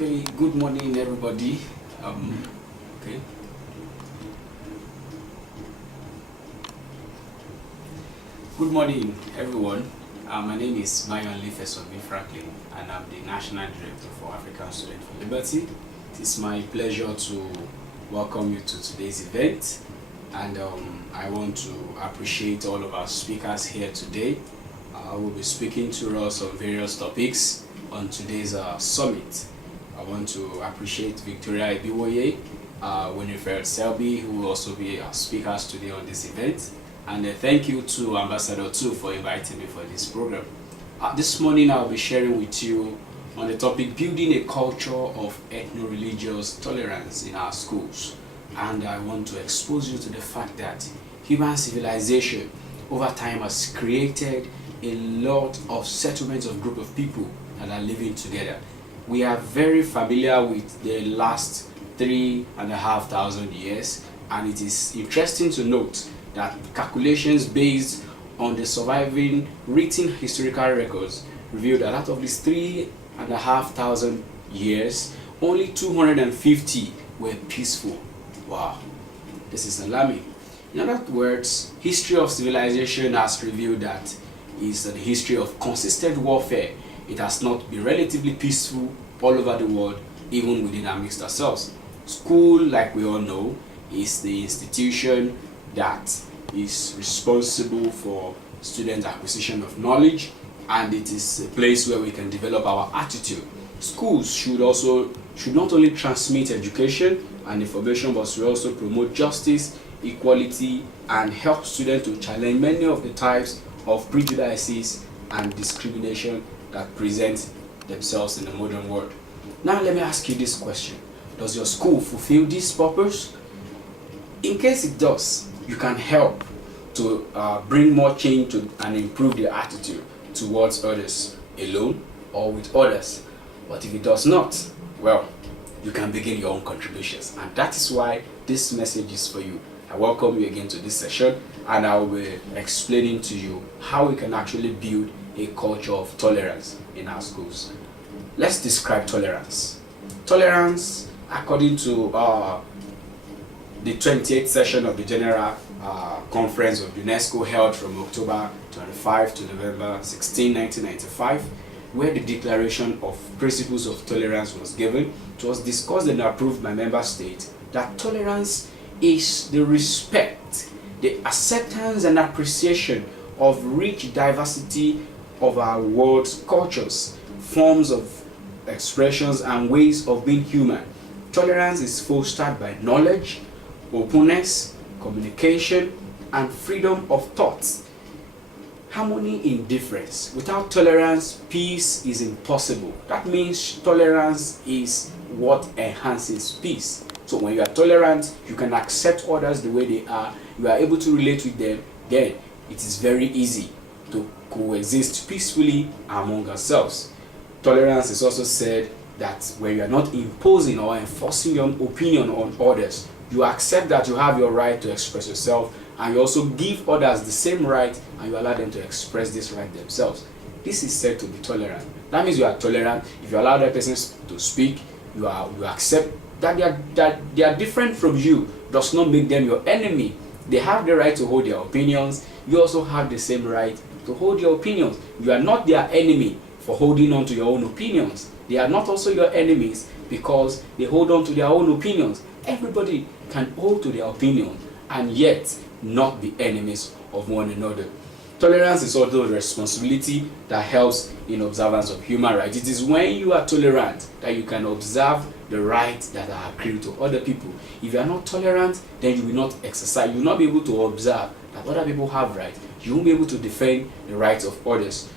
Okay, good morning, everybody. Okay. Good morning, everyone. My name is Bayonle Fesobi, Franklin, and I'm the National Director for African Students for Liberty. It is my pleasure to welcome you to today's event, and I want to appreciate all of our speakers here today. I will be speaking to us on various topics on today's summit. I want to appreciate Victoria Ibiwoye, Winifred Selby, who will also be our speakers today on this event. And thank you to Ambassador 2 for inviting me for this program. This morning I'll be sharing with you on the topic building a culture of ethno-religious tolerance in our schools. And I want to expose you to the fact that human civilization over time has created a lot of settlements of group of people that are living together. We are very familiar with the last 3,500 years, and it is interesting to note that calculations based on the surviving written historical records reveal that out of these 3,500 years, only 250 were peaceful. Wow, this is alarming. In other words, history of civilization has revealed that it's the history of consistent warfare. It has not been relatively peaceful all over the world, even within our mixed ourselves. School, like we all know, is the institution that is responsible for student acquisition of knowledge, and it is a place where we can develop our attitude. Schools should not only transmit education and information, but should also promote justice, equality, and help students to challenge many of the types of prejudices and discrimination that present themselves in the modern world. Now let me ask you this question. Does your school fulfill this purpose? In case it does, you can help to bring more change and improve the attitude towards others, alone or with others. But if it does not, well, you can begin your own contributions. And that is why this message is for you. I welcome you again to this session, and I will be explaining to you how we can actually build a culture of tolerance in our schools. Let's describe tolerance. Tolerance, according to the 28th session of the General Conference of UNESCO held from October 25 to November 16, 1995, where the Declaration of Principles of Tolerance was given, it was discussed and approved by member states that tolerance is the respect, the acceptance and appreciation of rich diversity of our world's cultures, forms of expressions and ways of being human. Tolerance is fostered by knowledge, openness, communication, and freedom of thought. Harmony in difference. Without tolerance, peace is impossible. That means tolerance is what enhances peace. So when you are tolerant, you can accept others the way they are, you are able to relate with them, then it is very easy to coexist peacefully among ourselves. Tolerance is also said that when you are not imposing or enforcing your own opinion on others, you accept that you have your right to express yourself, and you also give others the same right, and you allow them to express this right themselves. This is said to be tolerant. That means you are tolerant. If you allow that person to speak, you accept that they are different from you. Does not make them your enemy. They have the right to hold their opinions. You also have the same right to hold your opinions. You are not their enemy for holding on to your own opinions. They are not also your enemies because they hold on to their own opinions. Everybody can hold to their opinion and yet not be enemies of one another. Tolerance is also a responsibility that helps in observance of human rights. It is when you are tolerant that you can observe the rights that are accrued to other people. If you are not tolerant, then you will not exercise. You will not be able to observe that other people have rights. You won't be able to defend the rights of others.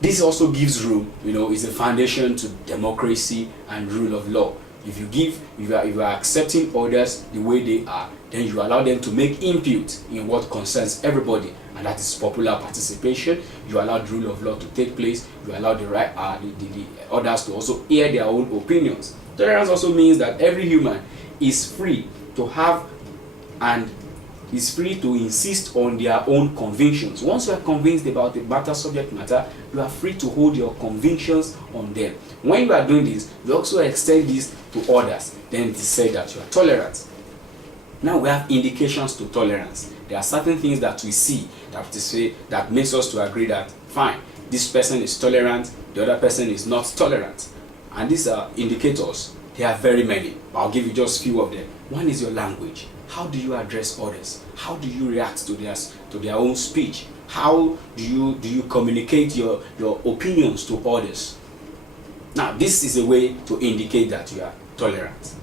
This also gives room, is a foundation to democracy and rule of law. If you are accepting others the way they are, then you allow them to make input in what concerns everybody, and that is popular participation. You allow the rule of law to take place. You allow the others to also air their own opinions. Tolerance also means that every human is free to have and is free to insist on their own convictions. Once you are convinced about the matter subject matter, you are free to hold your convictions on them. When you are doing this, you also extend this to others. Then it is said that you are tolerant. Now we have indications to tolerance. There are certain things that we see that makes us to agree that fine, this person is tolerant, the other person is not tolerant. And these are indicators. There are very many. I'll give you just few of them. One is your language. How do you address others? How do you react to their own speech? How do you communicate your opinions to others? Now, this is a way to indicate that you are tolerant.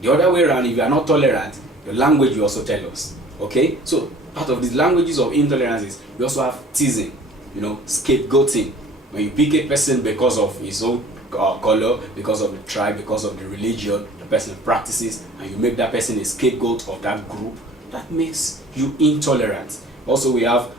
The other way around, if you are not tolerant, your language will also tell us. Okay? So, part of these languages of intolerance is we also have teasing, scapegoating. When you pick a person because of his own color, because of the tribe, because of the religion the person practices, and you make that person a scapegoat of that group, that makes you intolerant. Also, we have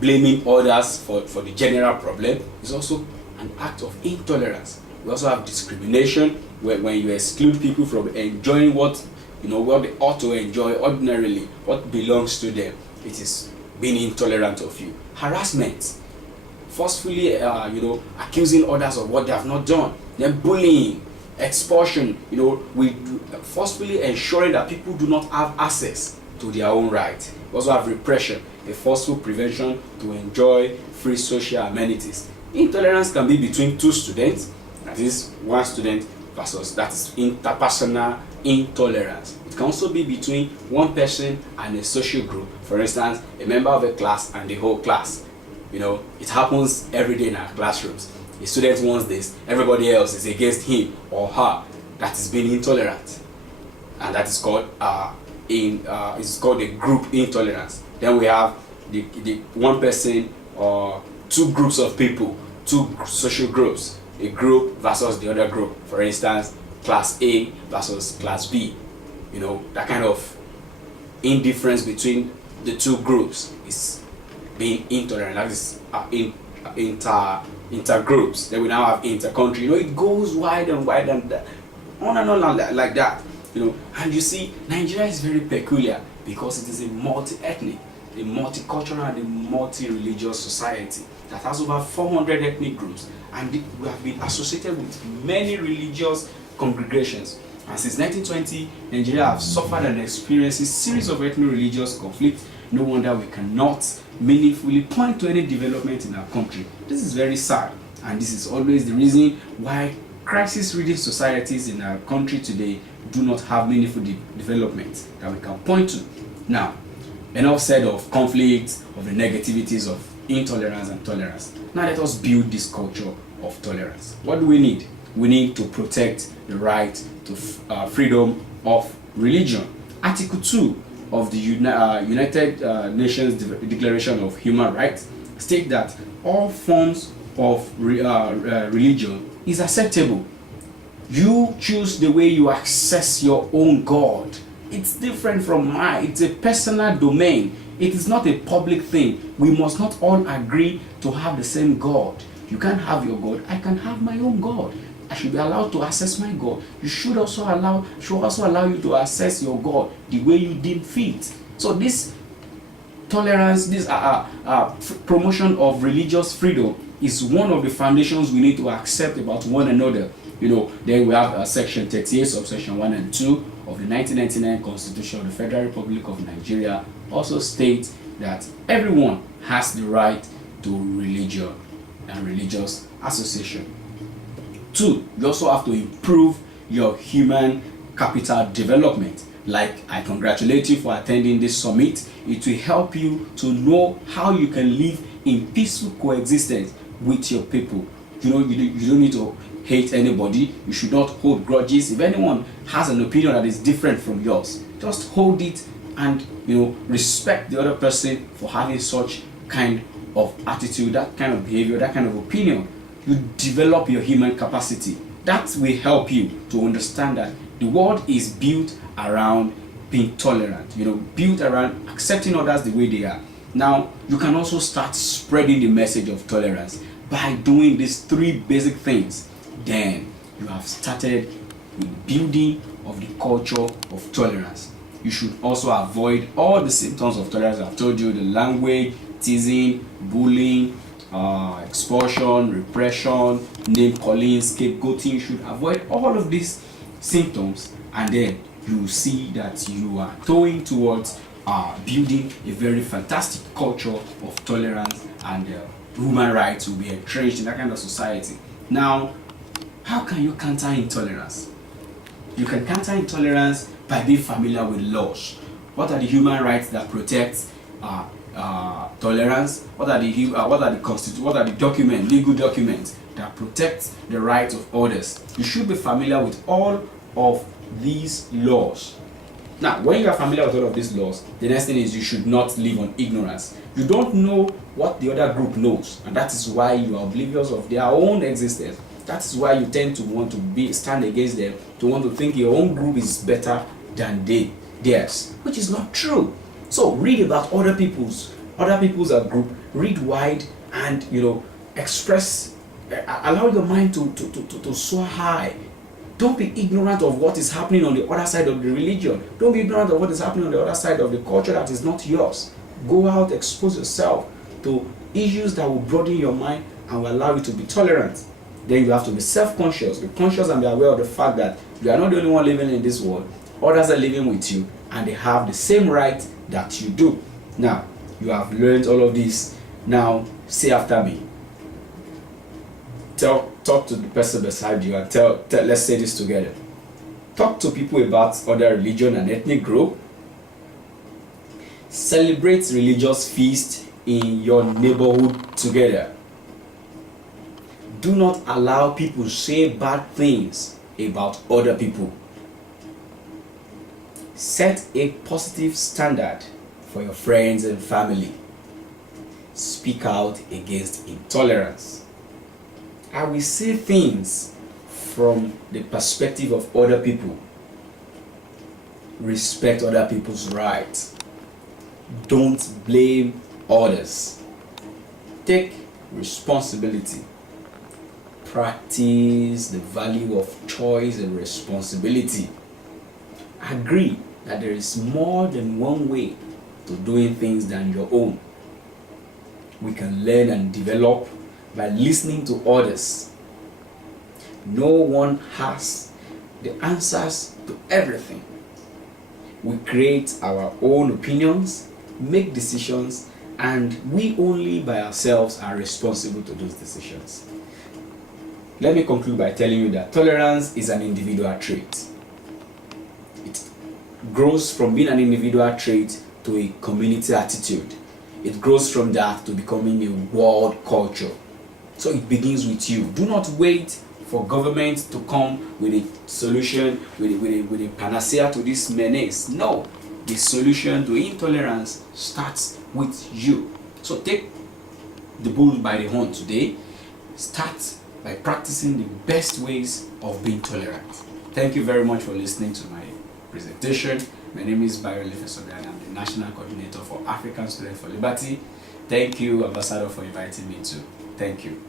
blaming others for the general problem. It's also an act of intolerance. We also have discrimination, when you exclude people from enjoying what they ought to enjoy ordinarily, what belongs to them. It is being intolerant of you. Harassment, forcefully accusing others of what they have not done. Then bullying, expulsion, we forcefully ensuring that people do not have access to their own right. We also have repression, a forceful prevention to enjoy free social amenities. Intolerance can be between two students, that is one student versus, that is interpersonal intolerance. It can also be between one person and a social group. For instance, a member of a class and the whole class. It happens every day in our classrooms. A student wants this, everybody else is against him or her. That is being intolerant, and that is called it's called a group intolerance. Then we have the one person or two groups of people, two social groups, a group versus the other group. For instance, class A versus class B. That kind of indifference between the two groups is being intolerant. That is inter-groups. Then we now have inter-country. It goes wide and wide and on and on like that. And you see, Nigeria is very peculiar because it is a multi-ethnic, a multicultural and a multi-religious society that has over 400 ethnic groups, and we have been associated with many religious congregations. And since 1920, Nigeria has suffered and experienced a series of ethno-religious conflicts. No wonder we cannot meaningfully point to any development in our country. This is very sad, and this is always the reason why crisis-ridden societies in our country today do not have meaningful development that we can point to. Now, enough said of conflict, of the negativities of intolerance and tolerance. Now let us build this culture of tolerance. What do we need? We need to protect the right to freedom of religion. Article 2 of the United Nations Declaration of Human Rights state that all forms of religion is acceptable. You choose the way you access your own God. It's different from mine. It's a personal domain. It is not a public thing. We must not all agree to have the same God. You can't have your God. I can have my own God. I should be allowed to access my God. You should also allow you to access your God the way you deem fit. So this tolerance, this promotion of religious freedom is one of the foundations we need to accept about one another. Then we have section 38, subsection 1 and 2 of the 1999 Constitution of the Federal Republic of Nigeria also states that everyone has the right to religion and religious association. 2, you also have to improve your human capital development. Like, I congratulate you for attending this summit. It will help you to know how you can live in peaceful coexistence with your people. You don't need to hate anybody. You should not hold grudges. If anyone has an opinion that is different from yours, just hold it and respect the other person for having such kind of attitude, that kind of behavior, that kind of opinion. You develop your human capacity. That will help you to understand that the world is built around being tolerant, built around accepting others the way they are. Now, you can also start spreading the message of tolerance by doing these 3 basic things. Then you have started with building of the culture of tolerance. you should also avoid all the symptoms of tolerance I've told you: the language, teasing, bullying, expulsion, repression, name calling, scapegoating. You should avoid all of these symptoms, and then you see that you are going towards building a very fantastic culture of tolerance, and human rights will be entrenched in that kind of society. Now, how can you counter intolerance? You can counter intolerance by being familiar with laws. What are the human rights that protect tolerance? What are the legal documents that protect the rights of others? You should be familiar with all of these laws. Now, when you are familiar with all of these laws, the next thing is you should not live on ignorance. You don't know what the other group knows, and that is why you are oblivious of their own existence. That is why you tend to want to stand against them, to want to think your own group is better than theirs, which is not true. So read about other people's group, read wide, and express, allow your mind to soar high. Don't be ignorant of what is happening on the other side of the religion. Don't be ignorant of what is happening on the other side of the culture that is not yours. Go out, expose yourself to issues that will broaden your mind and will allow you to be tolerant. Then you have to be self-conscious. Be conscious and be aware of the fact that you are not the only one living in this world. Others are living with you, and they have the same right that you do. Now, you have learned all of this. Now, say after me. Talk to the person beside you and tell, let's say this together. Talk to people about other religion and ethnic group. Celebrate religious feast in your neighborhood together. Do not allow people to say bad things about other people. Set a positive standard for your friends and family. Speak out against intolerance. I will see things from the perspective of other people. Respect other people's rights. Don't blame others. Take responsibility. Practice the value of choice and responsibility. Agree that there is more than one way to doing things than your own. We can learn and develop by listening to others. No one has the answers to everything. We create our own opinions, make decisions, and we only by ourselves are responsible to those decisions. Let me conclude by telling you that tolerance is an individual trait. It grows from being an individual trait to a community attitude. It grows from that to becoming a world culture. So it begins with you. Do not wait for government to come with a solution, with a panacea to this menace. No, the solution to intolerance starts with you. So take the bull by the horn today. Start by practicing the best ways of being tolerant. Thank you very much for listening to my presentation. My name is Bayonle Fesobi, and I'm the National Coordinator for African Students for Liberty. Thank you, Ambassador, for inviting me too. Thank you.